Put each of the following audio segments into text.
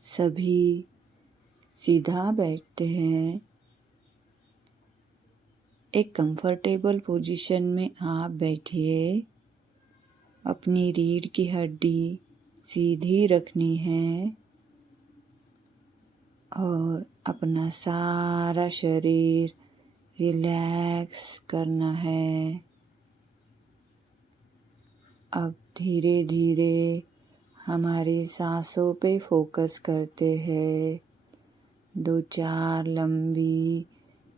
सभी सीधा बैठते हैं। एक कंफर्टेबल पोजीशन में आप बैठिए। अपनी रीढ़ की हड्डी सीधी रखनी है और अपना सारा शरीर रिलैक्स करना है। अब धीरे धीरे हमारी सांसों पे फोकस करते हैं। 2-4 लंबी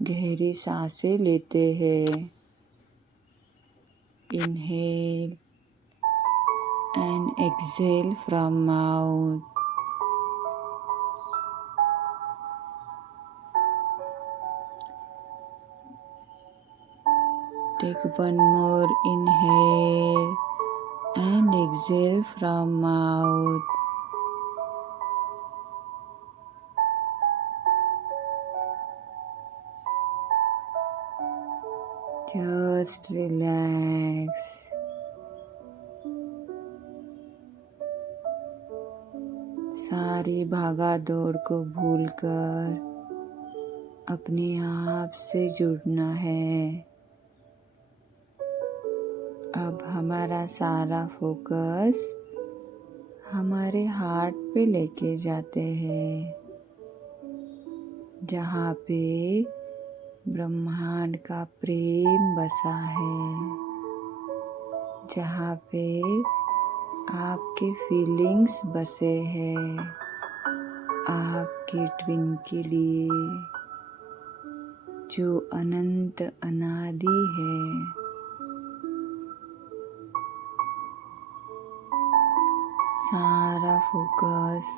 गहरी सांसें लेते हैं। Inhale and exhale from mouth. Take one more inhale and exhale from mouth. Just relax. सारी भागा दौड़ को भूलकर अपने आप से जुड़ना है। अब हमारा सारा फोकस हमारे हार्ट पे लेके जाते हैं, जहाँ पे ब्रह्मांड का प्रेम बसा है, जहाँ पे आपके फीलिंग्स बसे हैं आपके ट्विन के लिए, जो अनंत अनादि है। सारा फोकस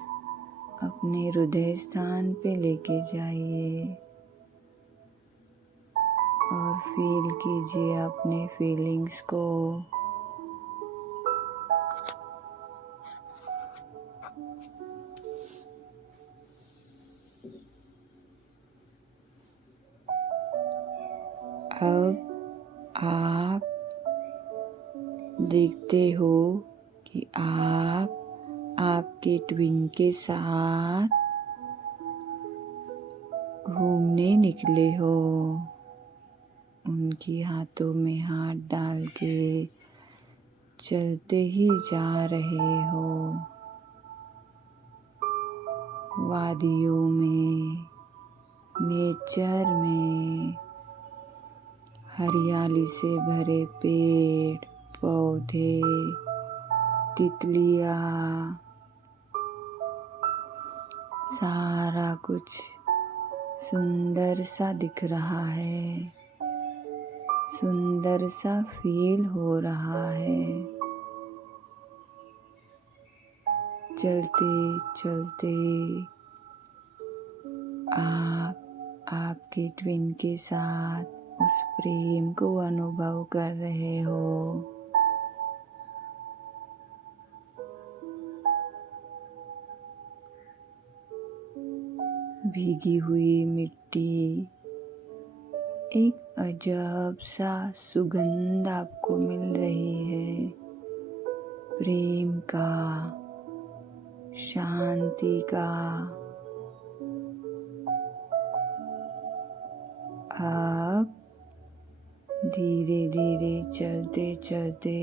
अपने हृदय स्थान पे लेके जाइए और फील कीजिए अपने फीलिंग्स को। अब आप देखते हो कि आप आपके ट्विन के साथ घूमने निकले हो। उनकी हाथों में हाथ डाल के चलते ही जा रहे हो। वादियों में, नेचर में, हरियाली से भरे पेड़ पौधे, तितलियाँ, सारा कुछ सुंदर सा दिख रहा है, सुंदर सा फील हो रहा है। चलते चलते आप आपके ट्विन के साथ उस प्रेम को अनुभव कर रहे हो। भीगी हुई मिट्टी, एक अजब सा सुगंध आपको मिल रही है, प्रेम का, शांति का। अब धीरे धीरे चलते चलते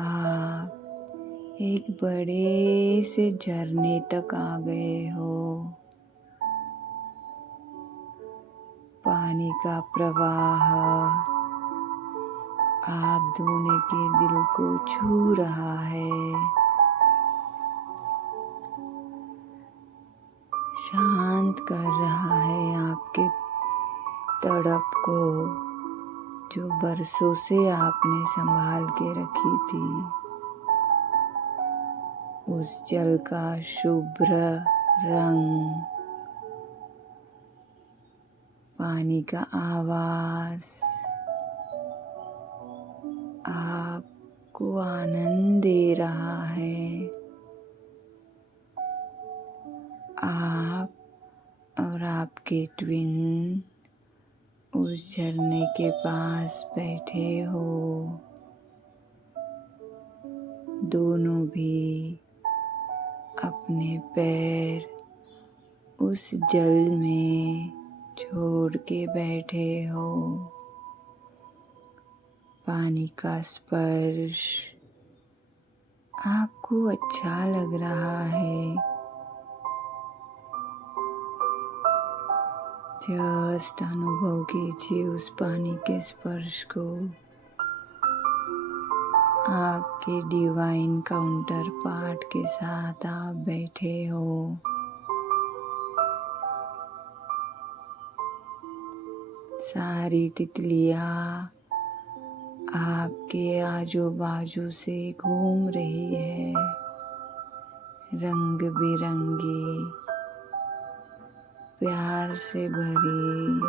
आप एक बड़े से झरने तक आ गए हो। पानी का प्रवाह आप दोनों के दिल को छू रहा है, शांत कर रहा है आपके तड़प को, जो बरसों से आपने संभाल के रखी थी। उस जल का शुभ्र रंग, पानी का आवाज आपको आनंद दे रहा है। आप और आपके ट्विन उस झरने के पास बैठे हो। दोनों भी अपने पैर उस जल में छोड़ के बैठे हो। पानी का स्पर्श आपको अच्छा लग रहा है। जस्ट अनुभव कीजिए उस पानी के स्पर्श को। आपके डिवाइन काउंटर पार्ट के साथ आप बैठे हो। सारी तितलियां आपके आजू बाजू से घूम रही है, रंग बिरंगी, प्यार से भरी,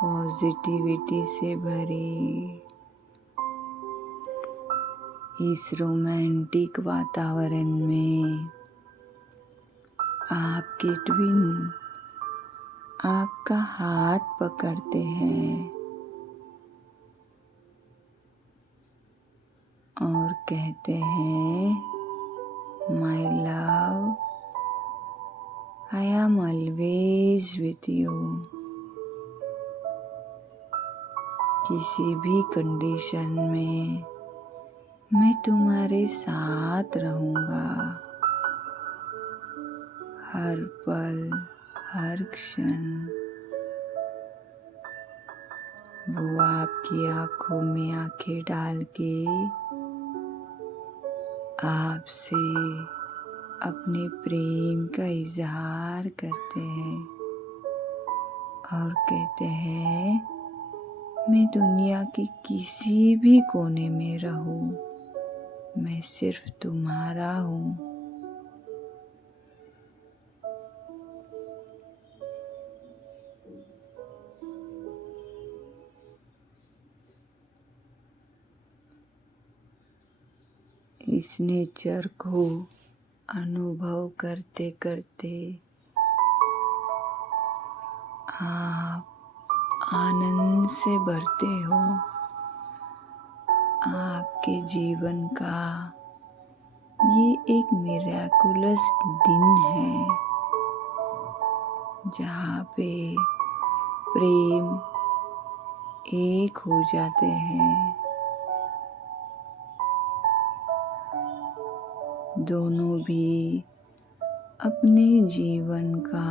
पॉजिटिविटी से भरी। इस रोमांटिक वातावरण में आपके ट्विन आपका हाथ पकड़ते हैं और कहते हैं, my love, I am always with you. किसी भी कंडीशन में मैं तुम्हारे साथ रहूंगा। हर पल, हर क्षण। वो आपकी आंखों में आंखें डाल के आपसे अपने प्रेम का इजहार करते हैं और कहते हैं, मैं दुनिया के किसी भी कोने में रहूं, मैं सिर्फ तुम्हारा हूँ। इस नेचर को अनुभव करते करते आप आनंद से भरते हो। आपके जीवन का ये एक मिरेकुलस दिन है जहाँ पे प्रेम एक हो जाते हैं। दोनों भी अपने जीवन का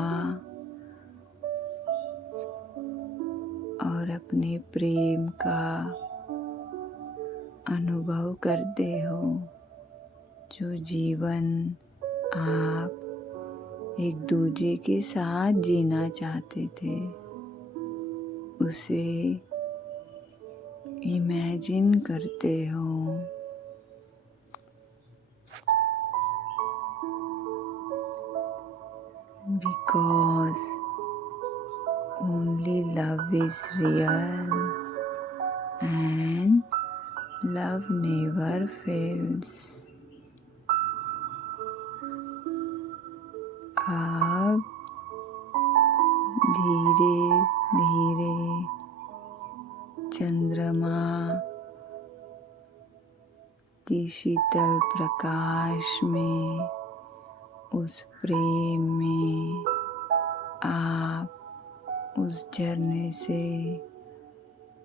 और अपने प्रेम का अनुभव करते हो। जो जीवन आप एक दूजे के साथ जीना चाहते थे, उसे इमेजिन करते हो। Because only love is real and love never fails. अब धीरे धीरे चंद्रमा की शीतल प्रकाश में, उस प्रेम में आप उस झरने से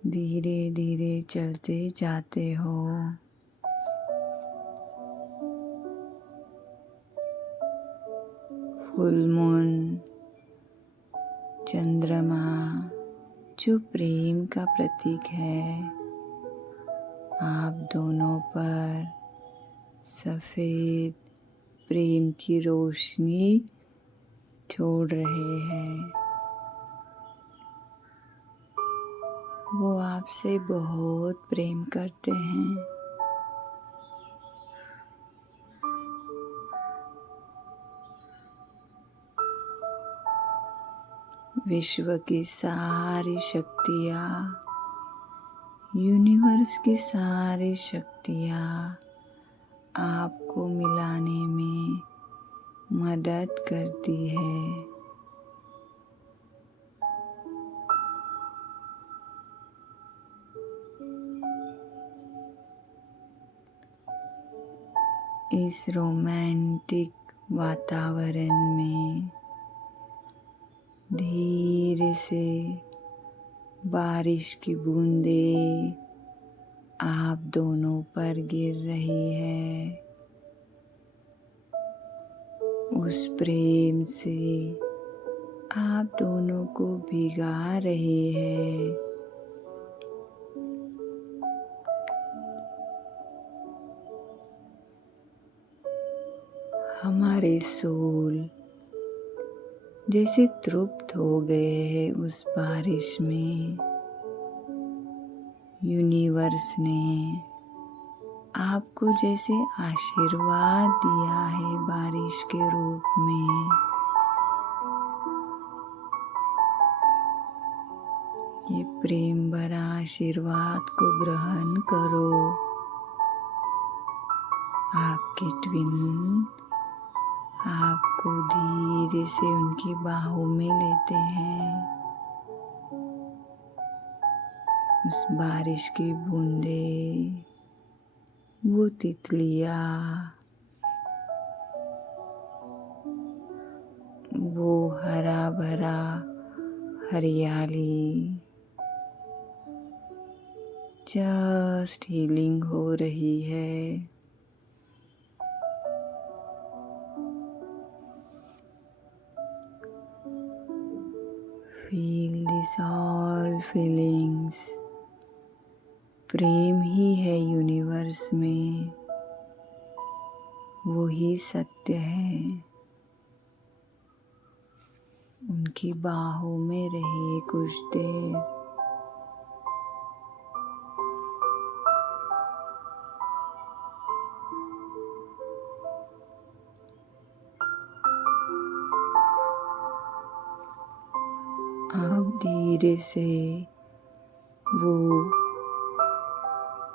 धीरे धीरे चलते जाते हो। फुल मून, चंद्रमा जो प्रेम का प्रतीक है, आप दोनों पर सफेद प्रेम की रोशनी छोड़ रहे हैं। वो आपसे बहुत प्रेम करते हैं। विश्व की सारी शक्तियाँ, यूनिवर्स की सारी शक्तियाँ आपको मिलाने में मदद करती है। इस रोमांटिक वातावरण में धीरे से बारिश की बूंदें आप दोनों पर गिर रही है। उस प्रेम से आप दोनों को भिगा रही है। हमारे सोल जैसे तृप्त हो गए हैं उस बारिश में। यूनिवर्स ने आपको जैसे आशीर्वाद दिया है बारिश के रूप में। ये प्रेम भरा आशीर्वाद को ग्रहण करो। आपके ट्विन आपको धीरे से उनकी बाहों में लेते हैं। उस बारिश की बूंदें, वो तितलियाँ, वो हरा भरा हरियाली जस्ट हीलिंग हो रही है। Feel this all feelings. प्रेम ही है यूनिवर्स में, वो ही सत्य है। उनकी बाहों में रहिए कुछ देर। अब धीरे से वो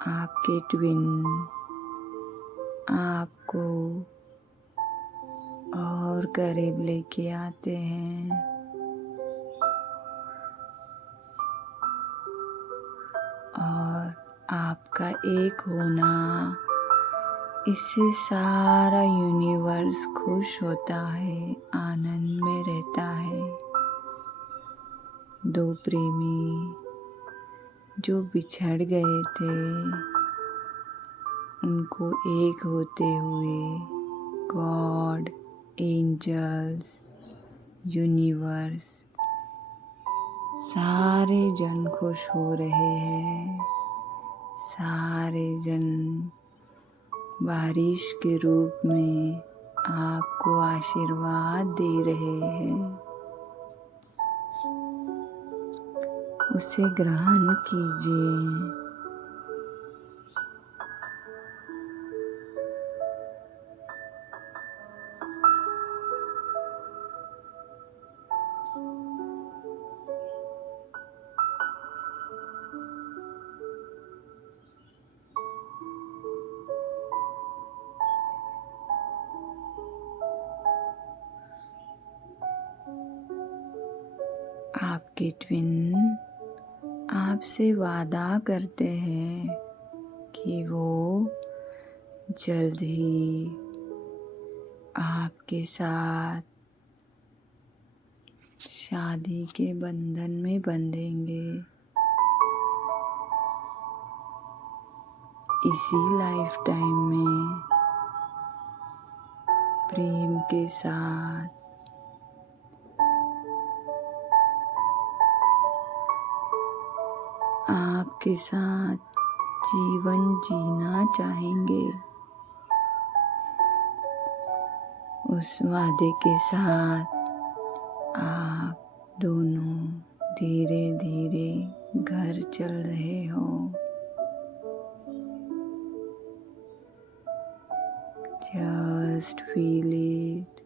आपके ट्विन आपको और करीब लेके आते हैं। और आपका एक होना, इससे सारा यूनिवर्स खुश होता है, आनंद में रहता है। दो प्रेमी जो बिछड़ गए थे, उनको एक होते हुए गॉड, एंजल्स, यूनिवर्स सारे जन खुश हो रहे हैं। सारे जन बारिश के रूप में आपको आशीर्वाद दे रहे हैं। उसे ग्रहण कीजिए। आपके ट्विन आपसे वादा करते हैं कि वो जल्द ही आपके साथ शादी के बंधन में बंधेंगे। इसी लाइफ टाइम में प्रेम के साथ आपके साथ जीवन जीना चाहेंगे। उस वादे के साथ आप दोनों धीरे धीरे घर चल रहे हो। Just feel it.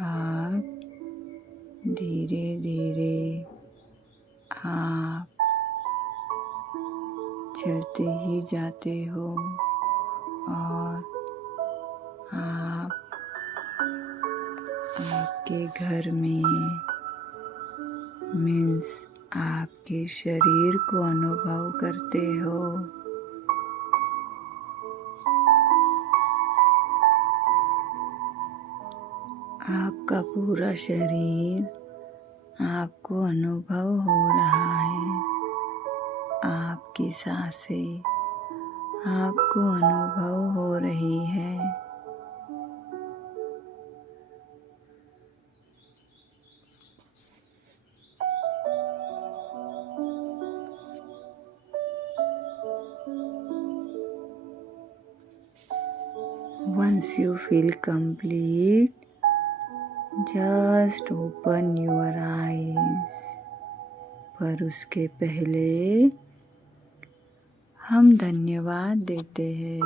आप धीरे धीरे आप चलते ही जाते हो और आप आपके घर में मीन्स आपके शरीर को अनुभव करते हो। आपका पूरा शरीर आपको अनुभव हो रहा है। आपकी सांसें आपको अनुभव हो रही है। Once you feel complete, just open your eyes. पर उसके पहले हम धन्यवाद देते हैं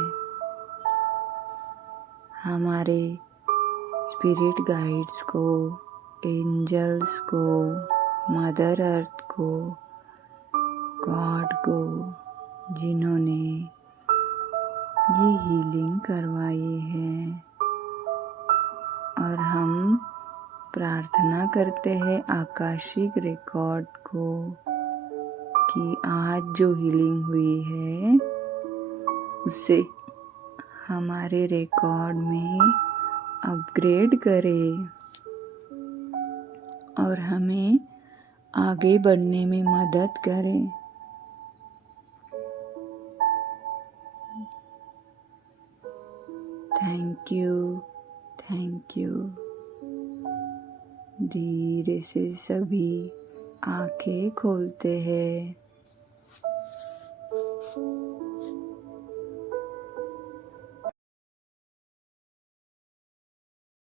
हमारे स्पिरिट गाइड्स को, एंजल्स को, मदर अर्थ को, गॉड को, जिन्होंने ये हीलिंग करवाई है। और हम प्रार्थना करते हैं आकाशिक रिकॉर्ड को कि आज जो हीलिंग हुई है उसे हमारे रिकॉर्ड में अपग्रेड करें और हमें आगे बढ़ने में मदद करें। Thank you, thank you. धीरे से सभी आंखें खोलते हैं।